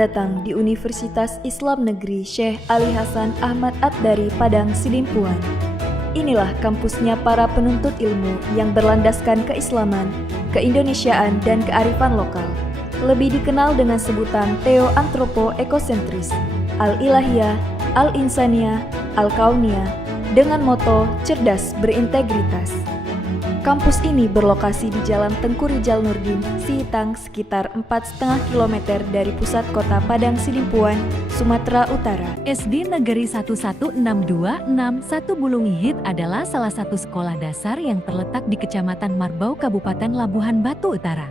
datang di Universitas Islam Negeri Syekh Ali Hasan Ahmad Ad-Dari Padang Sidimpuan. Inilah kampusnya para penuntut ilmu yang berlandaskan keislaman, keindonesiaan, dan kearifan lokal. Lebih dikenal dengan sebutan Theo-Antropo-Ekosentris, Al-Ilahiyah, Al-Insaniyah, Al-Kauniyah, dengan moto cerdas berintegritas. Kampus ini berlokasi di Jalan Tengku Rijal Nurdin, Sihitang, sekitar 4,5 km dari pusat kota Padang Sidimpuan, Sumatera Utara. SD Negeri 11626 Bulunghihit adalah salah satu sekolah dasar yang terletak di Kecamatan Marbau, Kabupaten Labuhan Batu Utara.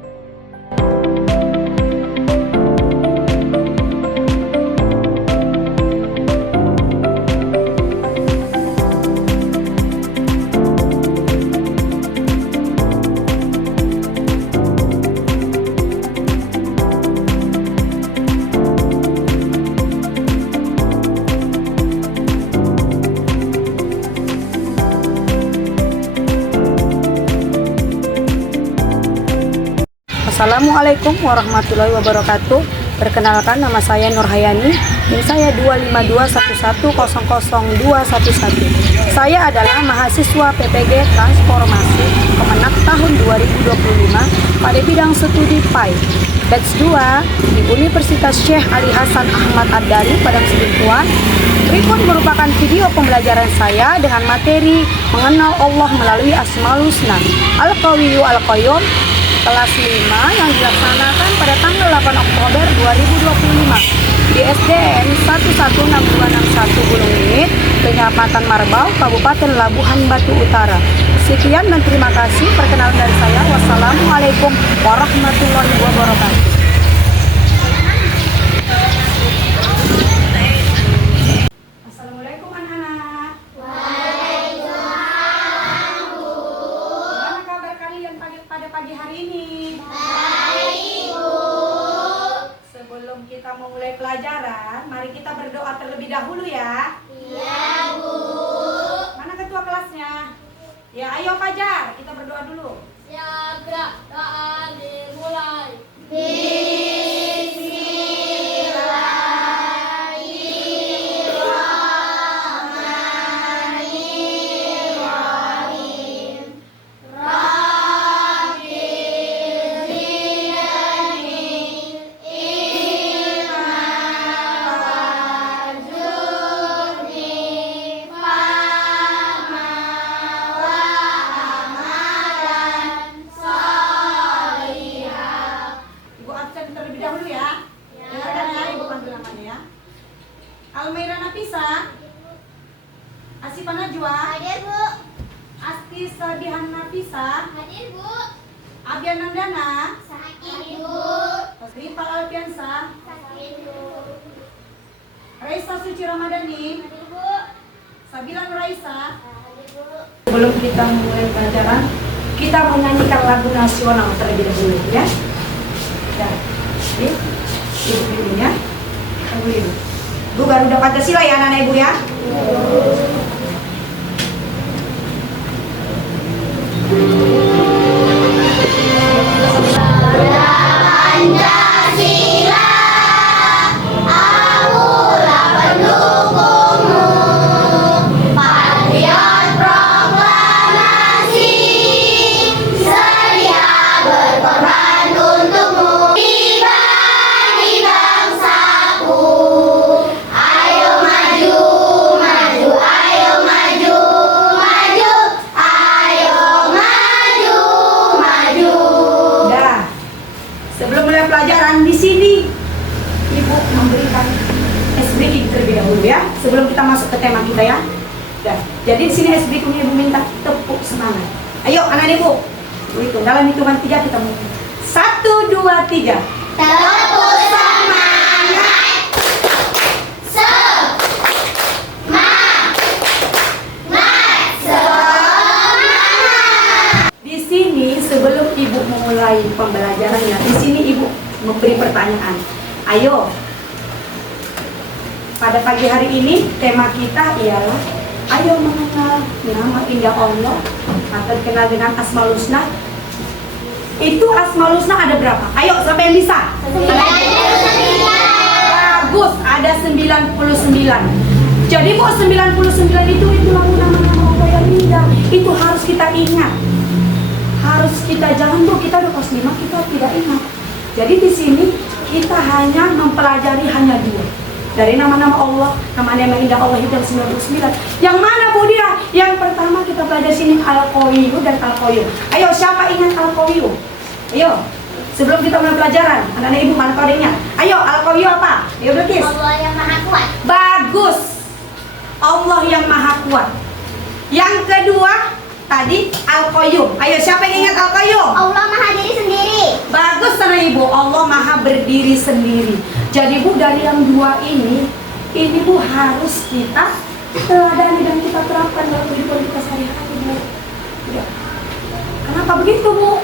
Assalamualaikum warahmatullahi wabarakatuh. Perkenalkan, nama saya Nurhayani, NIM saya 252100211. Saya adalah mahasiswa PPG Transformasi Kemenak tahun 2025 pada bidang studi PAI batch 2 di Universitas Syekh Ali Hasan Ahmad Ad-Dari Padang Sidimpuan. Berikut merupakan video pembelajaran saya dengan materi mengenal Allah melalui Asmaul Husna Al-Qawiyyu Al-Qayyum kelas 5 yang dilaksanakan pada tanggal 8 Oktober 2025 di SDN 116261 Bulunghihit, Kecamatan Marbau, Kabupaten Labuhan Batu Utara. Sekian dan terima kasih. Perkenalan dari saya. Wassalamualaikum warahmatullahi wabarakatuh. Assalamualaikum anak-anak. Gimana kabar kalian pada pagi hari ini? Baik, Bu. Sebelum kita memulai pelajaran, mari kita berdoa terlebih dahulu ya. Iya, Bu. Mana ketua kelasnya? Ya, ayo Fajar, kita berdoa dulu. Ya, gerak, doa dimulai. Almaira Nafisa, Asifa Najwa, Hadir, Bu. Asti Sabihan Nafisa, Hadir, Bu. Abian Nandana, Hadir, Bu. Rifal Alfiansa, Hadir, Bu. Raisa Suci Ramadhani, Hadir, Bu. Sabila Nuraisa. Hadir, Bu. Sebelum kita mulai pelajaran, kita menyanyikan lagu nasional terlebih dahulu ya. Ya, ibu dulu ya. Tunggu dulu. Bu Garuda Pancasila ya anak-anak ibu ya. Sebelum kita masuk ke tema kita ya. Jadi di sini SB Ibu minta tepuk semangat. Ayo anak ibu. Hitung dalam hitungan 3 kita mulai. 1 2 3. Tepuk semangat. Semangat. Di sini sebelum ibu memulai pembelajarannya, di sini ibu memberi pertanyaan. Ayo. Pada pagi hari ini tema kita ialah ayo mengenal nama indah Allah atau dikenal dengan Asmaul Husna. Itu Asmaul Husna ada berapa? Ayo, siapa yang bisa? 99. 99. Jadi Bu, 99 itu nama-nama Allah yang indah. Itu harus kita ingat. Harus kita, jangan Bu, kita udah kelas 5 kita tidak ingat. Jadi di sini kita hanya mempelajari hanya 2. Dari nama-nama Allah, nama-nama indah Allah itu 99. Yang mana Bu dia? Yang pertama kita belajar sini Al-Qawiyyu dan Al-Qayyum. Ayo, siapa ingat Al-Qawiyyu? Ayo. Sebelum kita mulai pelajaran, anak-anak ibu mana kodenya? Ayo, Al-Qawiyyu apa? Ayo Bilqis. Allah yang maha kuat. Bagus. Allah yang maha kuat. Yang kedua tadi Al-Qayyum. Ayo, siapa yang ingat Al-Qayyum? Allah maha diri sendiri. Bagus sana ibu. Allah maha berdiri sendiri. Jadi Bu, dari yang 2 ini Bu harus kita teladani dan kita terapkan dalam kehidupan kita sehari-hari Bu. Ya. Kenapa begitu Bu?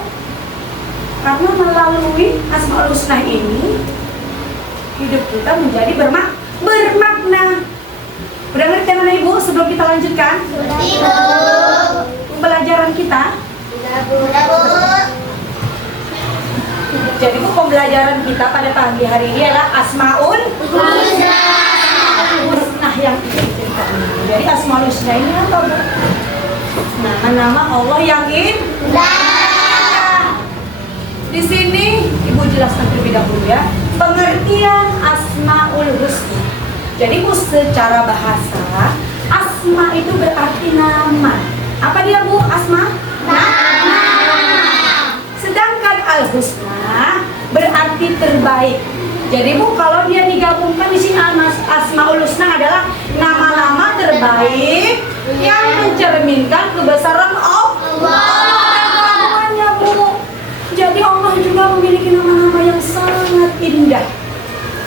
Karena melalui Asmaul Husna ini hidup kita menjadi bermakna. Udah ngerti anak ibu sebelum kita lanjutkan Ibu. pembelajaran kita? Sudah Bu. Jadi Bu, pembelajaran kita pada pagi hari ini adalah Asmaul Husna yang kita ceritakan. Jadi Asmaul Husna ini apa Bu? Nama-nama Allah yang indah. Di sini Ibu jelaskan terlebih dahulu ya pengertian Asmaul Husna. Jadi Bu, secara bahasa Asma itu berarti nama. Apa dia Bu? Asma? Nama. Sedangkan Al-Husna berarti terbaik. Jadi Bu, kalau dia digabungkan di sini Asmaul Husna adalah nama-nama terbaik yang mencerminkan kebesaran Allah. Bu. Jadi Allah juga memiliki nama-nama yang sangat indah.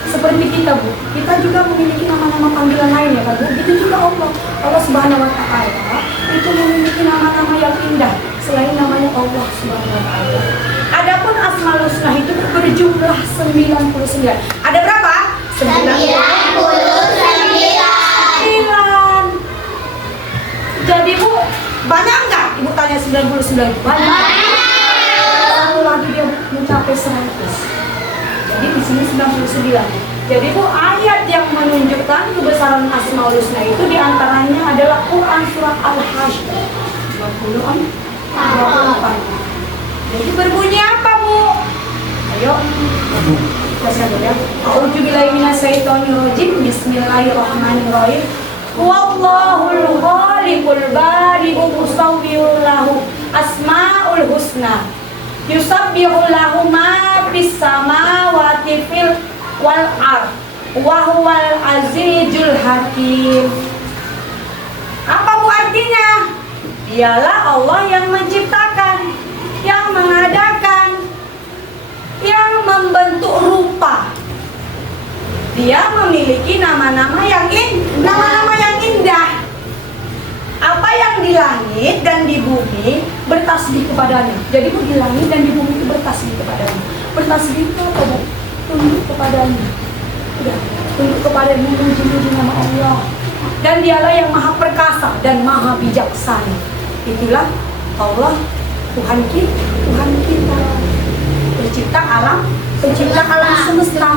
Seperti kita Bu, kita juga memiliki nama-nama panggilan lain ya kan Bu. Begitu juga Allah Subhanahu Wa Taala itu memiliki nama-nama yang indah selain namanya Allah Subhanahu Wa Taala. Adapun Asmaul Husna itu berjumlah 99. Ada berapa? 99. Jadi Bu, banyak nggak? Ibu tanya 99. Banyak. Satu lagi dia mencapai 100. Jadi di sini 99. Jadi Bu, ayat yang menunjukkan kebesaran Asmaul Husna itu diantaranya adalah Quran surat Al-Hasyr 24. Jadi berbunyi apa Bu? Ayo, kita siap ya. A'udzubillahi minasyaitonirrajim. Bismillahirrahmanirrahim. Wallahul khaliqul bari'u musawwirul lahu asmaul husna. Yusabbihu lahu ma fis samawati fil wal ard wa huwal azizul hakim. Apa Bu artinya? Dialah Allah yang menciptakan, yang mengadakan, yang membentuk rupa. Dia memiliki nama-nama yang indah. Apa yang di langit dan di bumi bertasbih kepadanya. Jadi Bu, di langit dan di bumi itu bertasbih kepadanya. Bertasbih itu apa Bu? Tunduk kepadanya. Udah, tunduk kepadanya, memuji nama Allah. Dan dialah yang maha perkasa dan maha bijaksana. Itulah Allah, Tuhan kita. Pencipta alam semesta.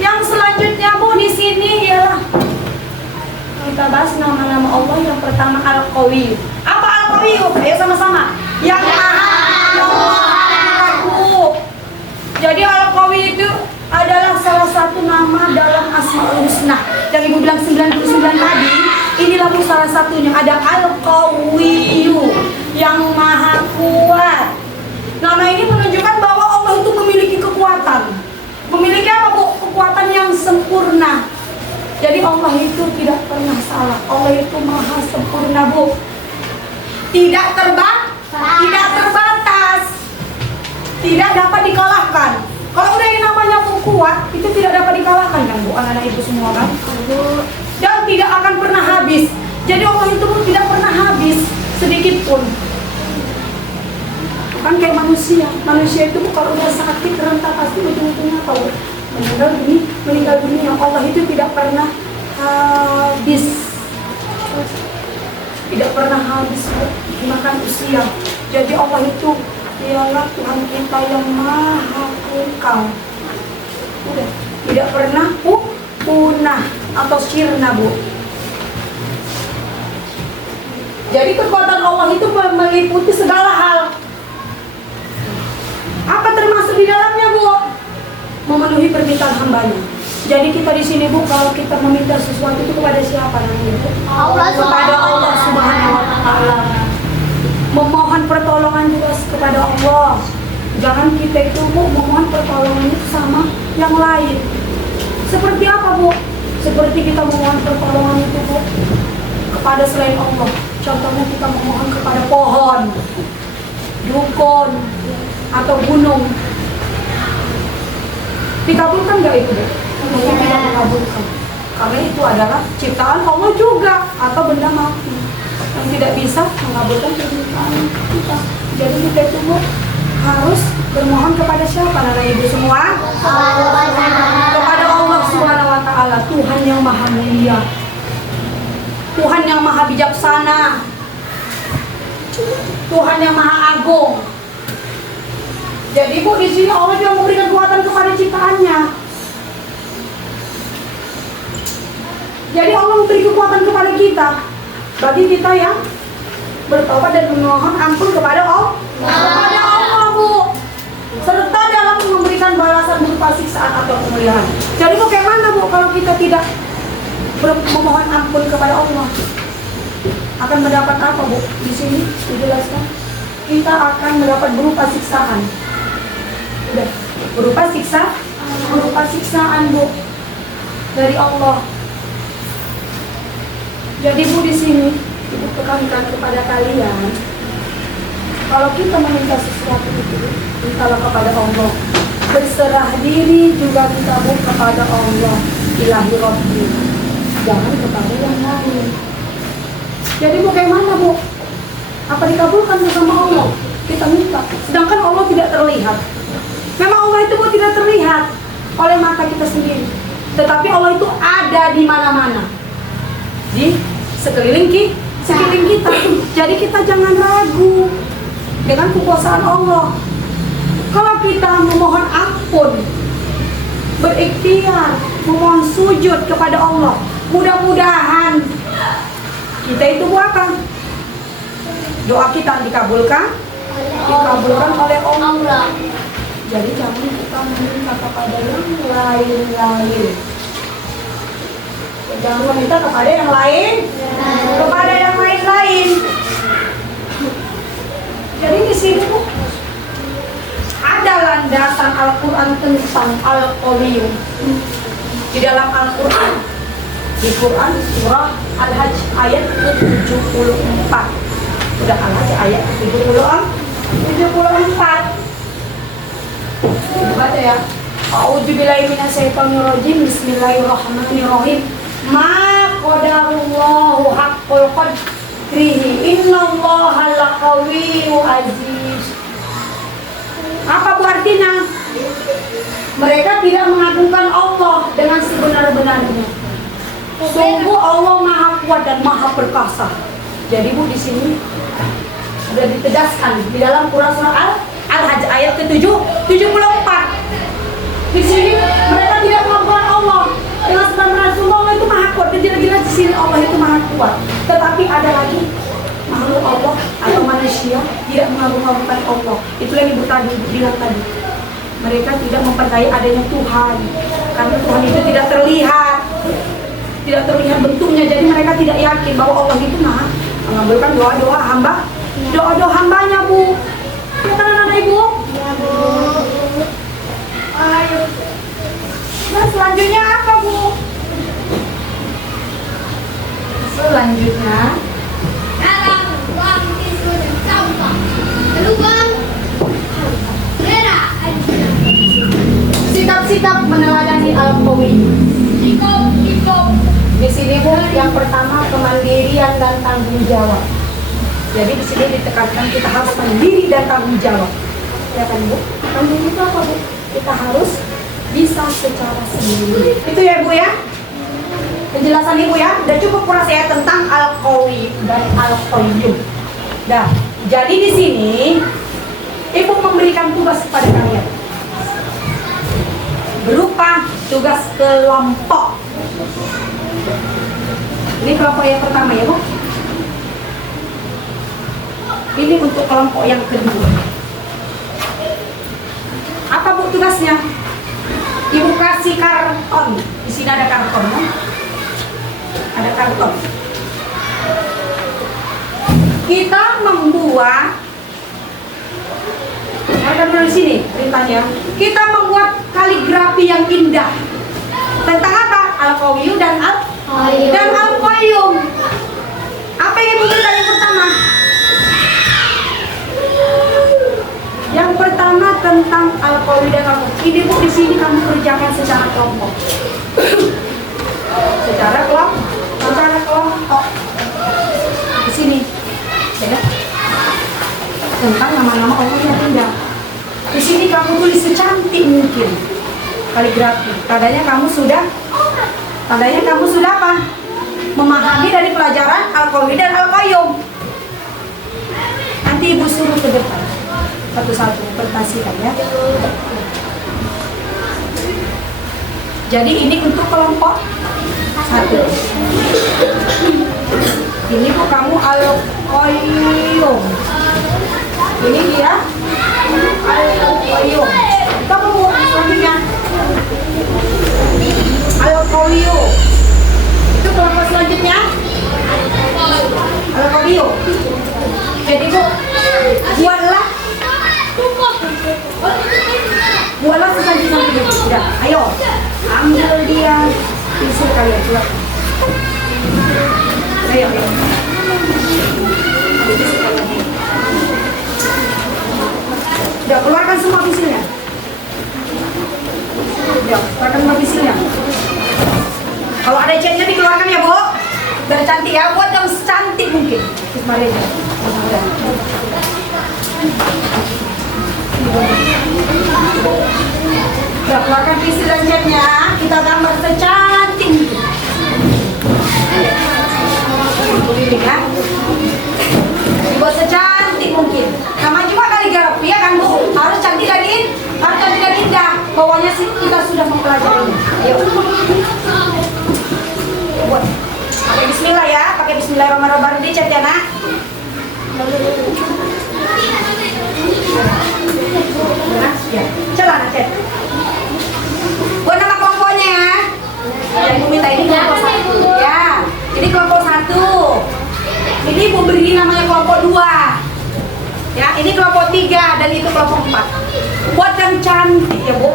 Yang selanjutnya Bu, di sini ialah kita bahas nama-nama Allah. Yang pertama Al-Qawiyyu. Apa Al-Qawiyyu? Ayo sama-sama. Yang maha kuat. Jadi Al-Qawiyyu itu adalah salah satu nama dalam Asmaul Husna. Yang Ibu bilang 99 tadi, inilah Bu salah satunya. Ada Al-Qawiyyu, yang maha kuat. Nama ini menunjukkan bahwa Allah itu memiliki kekuatan. Memiliki apa Bu? Kekuatan yang sempurna. Jadi Allah itu tidak pernah salah. Allah itu maha sempurna Bu. Tidak terbatas. Tidak dapat dikalahkan. Kalau udah yang namanya kuat, itu tidak dapat dikalahkan kan Bu, anak-anak ibu semua kan? Dan tidak akan pernah habis. Jadi Allah itu pun tidak pernah habis sedikit pun. Bukan kayak manusia. Manusia itu kalau udah sakit rentak pasti ujung-ujungnya tahu meninggal dunia. Allah itu tidak pernah habis. Tidak pernah habis dimakan usia. Jadi Allah itu ialah Tuhan kita yang maha kekal. Udah, tidak pernah atau sirna, Bu. Jadi kekuatan Allah itu meliputi segala hal. Apa termasuk di dalamnya, Bu? Memenuhi permintaan hambanya. Jadi kita di sini, Bu, kalau kita meminta sesuatu itu kepada siapa namanya, Bu? Kepada Allah Subhanahu wa taala. Memohon pertolongan juga kepada Allah. Jangan kita itu, Bu, memohon pertolongan itu sama yang lain. Seperti apa, Bu? Seperti kita memohon pertolongan itu, Bu, kepada selain Allah. Contohnya kita memohon kepada pohon, dukun, atau gunung. Dikabulkan nggak itu, Bu? Tidak dikabulkan. Karena itu adalah ciptaan Allah juga, atau benda mati yang tidak bisa mengabulkan permintaan kita. Jadi kita itu, Bu, harus bermohon kepada siapa anak ibu semua? Kepada Allah Subhanahu wa taala, Tuhan yang Maha Mulia, Tuhan yang Maha Bijaksana, Tuhan yang Maha Agung. Jadi, Bu, di sini Allah juga memberikan kekuatan kepada ciptaannya. Jadi Allah memberi kekuatan kepada kita, bagi kita yang bertobat dan memohon ampun kepada Allah. Kepada Allah, Bu. Serta dalam memberikan balasan berupa siksaan atau kemuliaan. Jadi bagaimana, Bu, kalau kita tidak memohon ampun kepada Allah? Akan mendapat apa, Bu? Di sini dijelaskan. Kita akan mendapat berupa siksaan. Udah, berupa siksaan, Bu, dari Allah. Jadi, Bu, di sini Ibu tekankan kepada kalian, kalau kita meminta sesuatu itu, mintalah kepada Allah. Berserah diri juga kita, Bu, kepada Allah. Ilahi Rabbi, jangan kepada yang lain. Jadi bagaimana, Bu? Apa dikabulkan bersama Allah? Kita minta, sedangkan Allah tidak terlihat. Memang Allah itu, Bu, tidak terlihat oleh mata kita sendiri, tetapi Allah itu ada di mana-mana, di sekeliling kita. Jadi kita jangan ragu dengan kekuasaan Allah. Kalau kita memohon ampun, berikhtiar, memohon sujud kepada Allah, mudah-mudahan kita itu apa? Doa kita dikabulkan oleh Allah. Jadi jangan kita meminta kepada yang lain-lain. Jangan meminta kepada yang lain, Jadi di sini, Bu, ada landasan Al-Quran tentang Al-Qawiyyu. Di dalam Al-Quran, di Quran surah Al-Hajj ayat ke-74. Sudah Al-Hajj ayat ke-74. Baca ya. A'udzubillahi minasyaitonirrajim. Bismillahirrahmanirrahim. Ma qadarullahu haqqul qadrihi innallaha laqawiyyun aziz. Apa bu artinya? Mereka tidak mengagungkan Allah dengan sebenar-benarnya. Sungguh Allah Maha Kuat dan Maha Perkasa. Jadi, Bu, di sini sudah ditegaskan di dalam Quran surah Al-Hajj ayat ke-74. Di sini mereka tidak mengagungkan Allah dengan sebenar-benarnya. Sungguh Allah itu Maha Kuat. Dan jelas-jelas di sini Allah itu Maha Kuat. Tetapi ada lagi makhluk Allah atau manusia tidak mengagungkan Allah. Itulah yang Ibu bilang tadi. Mereka tidak mempercayai adanya Tuhan, karena Tuhan itu tidak terlihat bentuknya. Jadi mereka tidak yakin bahwa Allah itu Maha mengabulkan doa-doa hambanya, Bu. Ya kan anak Ibu? Ya, Bu. Ayo. Nah, selanjutnya apa, Bu? Selanjutnya Dalam ruang tisu dan sampah. Lubang merah. sikap-sikap meneladani Al-Qawiyyu. Sikap. Di sini, Bu, yang pertama kemandirian dan tanggung jawab. Jadi di sini ditekankan kita harus mandiri dan tanggung jawab. Ya kan, Bu? Mandiri itu apa, Bu? Kita harus bisa secara sendiri. Itu ya, Bu, ya. Penjelasan Ibu ya. Udah cukup kurang saya tentang Al-Qawiyyu dan Al-Qawiyyu. Nah, jadi di sini Ibu memberikan tugas kepada kalian berupa tugas kelompok. Ini kelompok yang pertama ya Bu. Ini untuk kelompok yang kedua. Apa Bu tugasnya? Ibu kasih karton. Di sini ada karton kan? Ada karton. Kita membuat, ada di sini perintahnya. Kita membuat kaligrafi yang indah. Tentang apa? Al-Qawiyu dan Al-Qayyum. Apa yang Ibu minta yang pertama? Yang pertama tentang Al-Qawiyu dan Al-Qayyum. Ini Bu, di sini kamu kerjakan secara kelompok. Secara kelompok. Di sini. Ya. Tentang nama-nama Allah yang indah. Di sini kamu tulis secantik mungkin kaligrafi. Tandanya kamu sudah apa? Memahami dari pelajaran Al-Qawiyu dan Al-Qayyum. Nanti Ibu suruh ke depan satu-satu presentasikan ya. Jadi ini untuk kelompok 1. Ini Bu, kamu Al-Qayyum. Ini dia Al-Qayyum. Kamu Bu, selanjutnya Al-Qawiyu. Itu kelompok selanjutnya Al-Qawiyu. Jadi Bu, buatlah sesanti-santi dulu. Sudah, ayo ambil dia pensil kalian. Ayo. Sudah, keluarkan semua pensilnya. Sudah, keluarkan semua pensilnya. Kalau ada catnya dikeluarkan ya Bu. Biar cantik ya, buat yang cantik mungkin. Mari aja. Sudah, keluarkan pensil dan catnya. Kita gambar secantik mungkin. Ya. Dibuat secantik mungkin. Nama juga kaligrafi ya kan Bu. Harus cantik dan indah. Pokoknya sih kita sudah mempelajarinya. Ayo. Buat. Pakai bismillah ya. Pakai bismillahirrahmanirrahim di cat ya nak. Nah, ya. Celana cat. Buat nama kelompoknya ya. Yang Ibu minta ini kelompok 1. Ya. Ini kelompok 1. Ini Ibu beri namanya kelompok 2. Ya, ini kelompok 3 dan itu kelompok 4. Buat yang cantik ya Bu.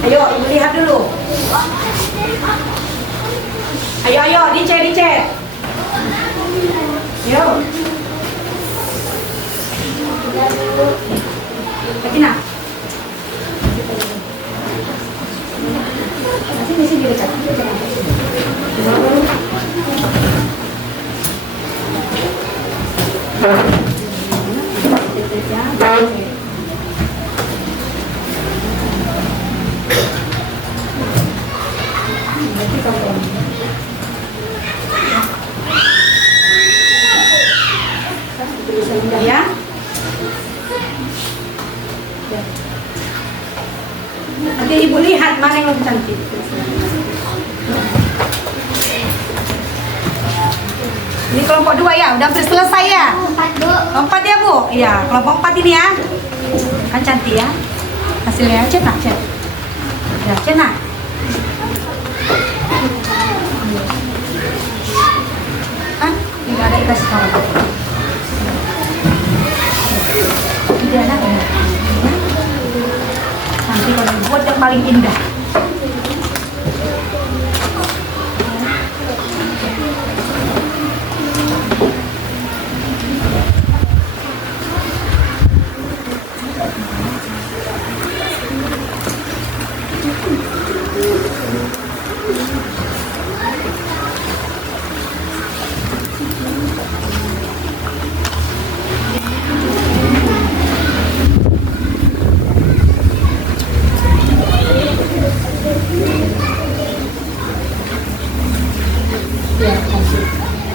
Ayo Ibu lihat dulu. Ayo dicet. Yo. Katina. Sini dekat. Ya. Nanti Ibu lihat mana yang lebih cantik. Ini kelompok 2 ya, udah hampir selesai ya. Kelompok 4 ya Bu? Iya, kelompok 4 ini ya. Kan cantik ya. Hasilnya cet. Ya, cet. Kan? Tidak ada dikasih kawan. Tidak ada ya. Nanti kalau buat yang paling indah.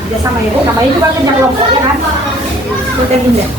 Ya sama ya Bu, namanya juga kenyang kelompok ya kan. Buat yang indah.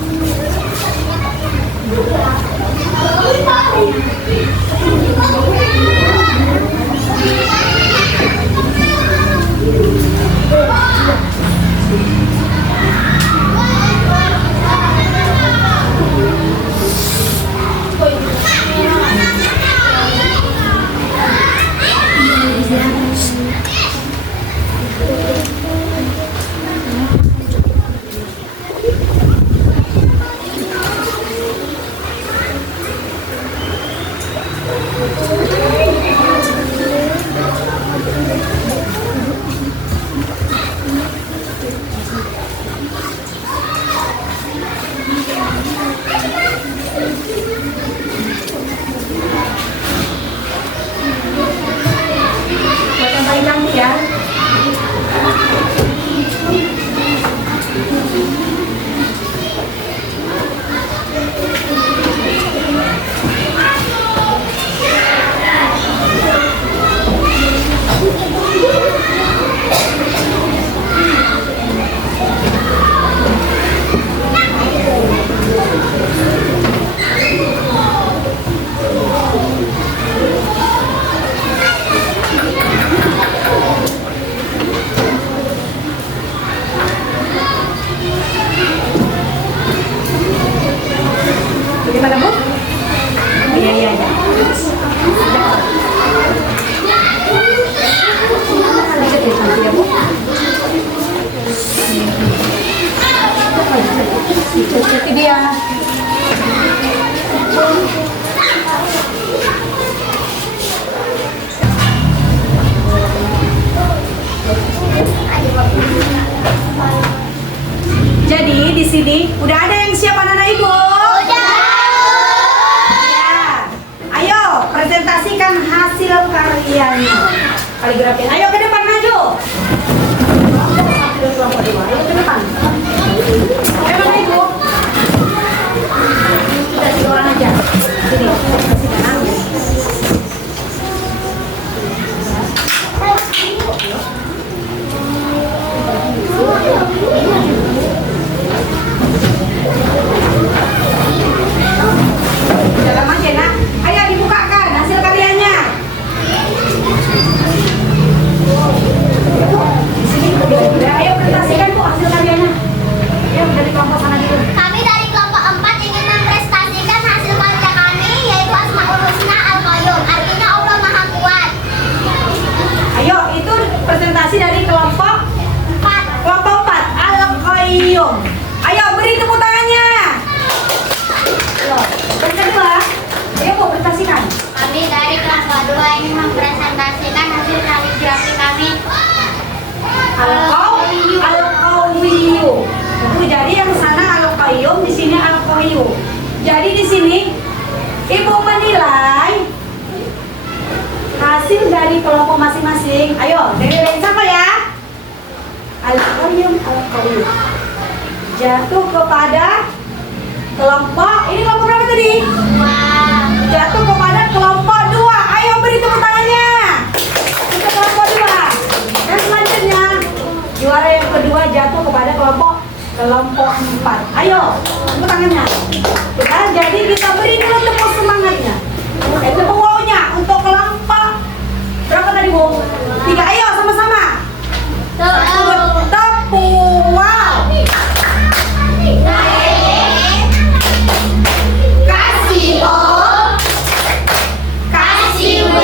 ini, udah ada yang siap anak-anak ibu? Udah. Ya. Ayo, presentasikan hasil karyanya. Kaligrafi. Ayo ke depan maju. Ayo ke depan. Ayo anak ibu. Kita 3 orang aja. Sini, kasih kanan. Dalam aja nak. Ayo dibukakan hasil karyanya. Di sini udah. Ayo presentasikan Bu hasil karyanya. Ayo dari kelompok sana dulu. Kami dari kelompok 4 ingin mempresentasikan hasil karya kami, yaitu Asmaul Husna Al-Qayyum. Artinya Allah Maha Kuat. Ayo itu presentasi dari kelompok 4. kelompok 4 Al-Qayyum. Ayo beri tepuk tangannya. Ayo, yang kedua. Ayo Bu presentasikan. Kami dari kelompok 2 ingin mempresentasikan hasil kaligrafi kami. Al-Qayyum. Itu jadi yang sana Al-Qayyum, di sini Al-Qayyum. Jadi di sini Ibu menilai hasil dari kelompok masing-masing. Ayo, dari siapa ya? Al-Qayyum, Al-Qayyum. Jatuh kepada kelompok, ini kelompok berapa tadi? Wah. Jatuh kepada kelompok 2. Ayo beri tepuk tangannya. Untuk kelompok 2. Dan selanjutnya juara yang kedua jatuh kepada kelompok 4. Ayo tepuk tangannya. Ya, jadi kita beri dulu tepuk semangatnya. Tepuk wow-nya untuk kelompok berapa tadi Bu? 3. Ayo sama-sama. Tepuk wow. Kasih O, kasih W.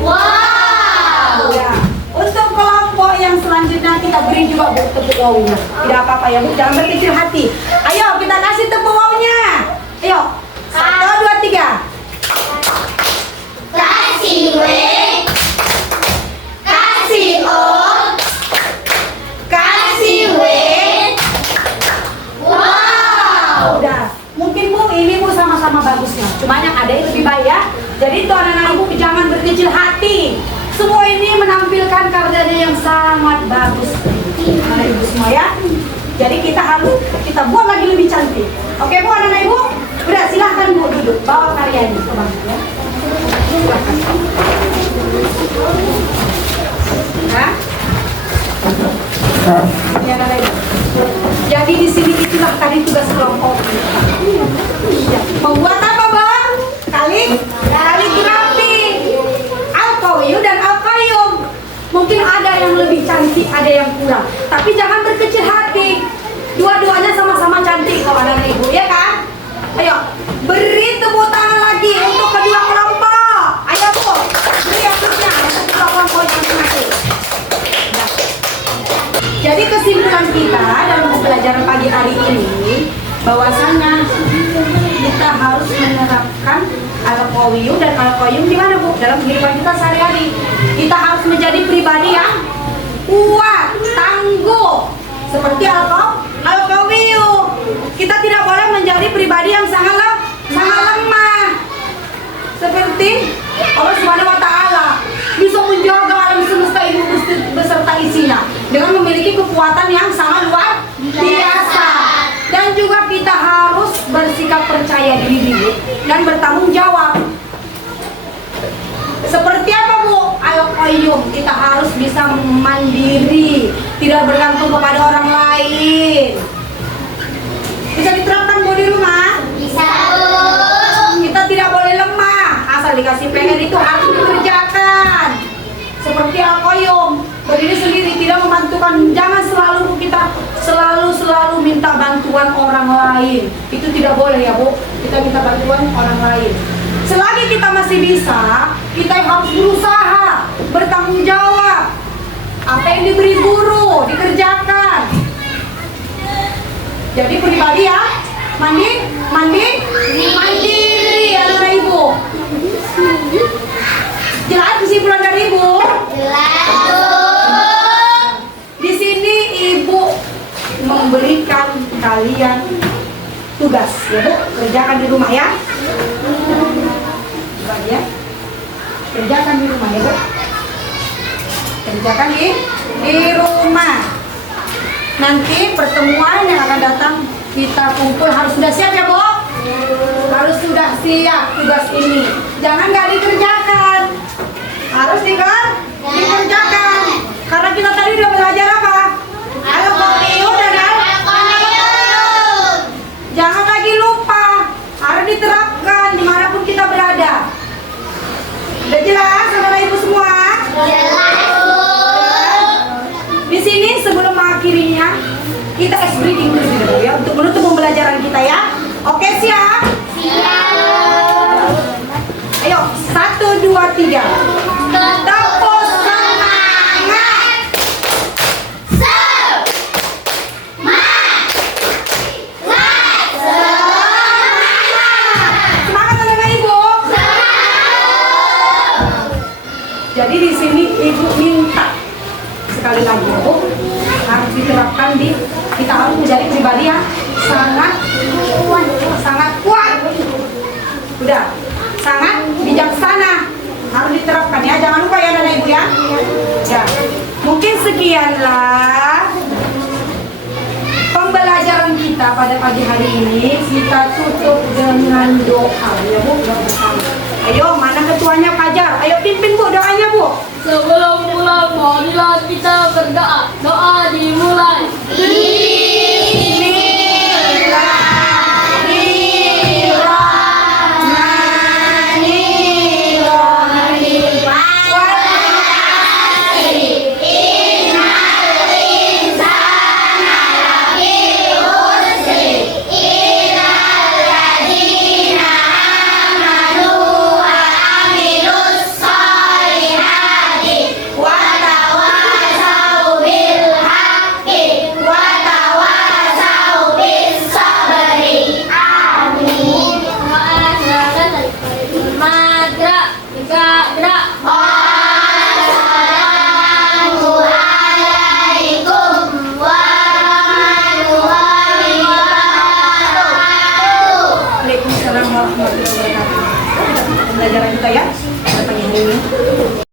Wow. Ya. Untuk kelompok yang selanjutnya kita beri juga Bu tepuk wow-nya. Tidak apa-apa ya Bu, jangan berkecil hati. Ayo kita kasih tepuk wow-nya. Ayo. 1, 2, 3. Kasih W, kasih O, kasih W. Wow. Udah. Mungkin Bu ini Bu sama-sama bagusnya. Cuma yang ada yang lebih baik ya. Jadi itu anak-anak Ibu jangan berkecil hati. Semua ini menampilkan karyanya yang sangat bagus. Anak Ibu semua ya. Jadi kita buat lagi lebih cantik. Oke Bu, anak-anak Ibu. Udah silahkan Bu duduk. Bawa karyanya ke bangku ya. Silahkan. Nah. Ya, anak-anak Ibu. Jadi di sini itulah tadi tugas kelompok kita. Ya. Membuat apa Bang? Kaligrafi. Al-Qayyum dan Al-Qayyum. Mungkin ada yang lebih cantik, ada yang kurang. Tapi jangan berkecil hati. Dua-duanya sama-sama cantik kalau anak ibu, ya kan? Ayo, beri tepuk tangan lagi untuk kedua kelompok. Ayo Bu, beri aplausnya untuk kedua kelompok yang masing-masing. Ya. Jadi kesimpulan kita dalam pembelajaran pagi hari ini bahwasanya kita harus menerapkan Al-Qayyum dan Al-Qayyum di mana Bu? Dalam kehidupan kita sehari-hari. Kita harus menjadi pribadi yang kuat, tangguh seperti Al-Qayyum. Kita tidak boleh menjadi pribadi yang sangat lemah. Seperti Allah Subhanahu wa taala bisa menjaga alam semesta ini beserta isinya dengan memiliki kekuatan yang sangat luar biasa. Dan juga kita harus bersikap percaya diri dan bertanggung jawab. Seperti apa Bu? Al-Qayyum, kita harus bisa mandiri, tidak bergantung kepada orang lain. Bisa diterapkan Bu di rumah? Bisa Bu. Kita tidak boleh lemah, asal dikasih PR itu harus dikerjakan. Seperti Al-Qayyum, berdiri sendiri, tidak membantukan. Jangan selalu kita selalu minta bantuan orang lain. Itu tidak boleh ya Bu. Kita minta bantuan orang lain. Selagi kita masih bisa, kita harus berusaha, bertanggung jawab. Apa yang diberi guru, dikerjakan. Jadi pribadi ya, mandiri anak ibu. Jelas kesimpulan dari ibu? Jelas Bu. Di sini ibu memberi kalian tugas ya Bu, kerjakan di rumah ya. Coba ya. Kerjakan di rumah ya Bu. Kerjakan di rumah. Nanti pertemuan yang akan datang kita kumpul harus sudah siap ya Bu. Harus sudah siap tugas ini. Jangan nggak dikerjakan. Harus dikerjakan. Karena kita tadi udah belajar apa? Al-Qayyum dan Al-Qayyum. Jangan lagi lupa. Harus diterapkan dimanapun kita berada. Udah jelas saudara ibu semua? Jelas, Bu. Di sini sebelum mengakhirinya kita ice breaking dulu ya untuk menutup pembelajaran kita ya. Oke siap? Siap. Ayo 1, 2, 3. Tepuk semangat. Semangat anak ibu. Jadi di sini ibu minta sekali lagi Bu, harus diterapkan kita harus menjadi pribadi yang sangat kuat. Udah, sangat bijaksana. Harus diterapkan ya. Jangan lupa ya anak ibu ya. Ya. Mungkin sekianlah pembelajaran kita pada pagi hari ini. Kita tutup dengan doa ya Bu, doa bersama. Ayo, mana ketuanya Fajar? Ayo pimpin Bu doanya Bu. Sebelum mulai, marilah kita berdoa. Doa dimulai.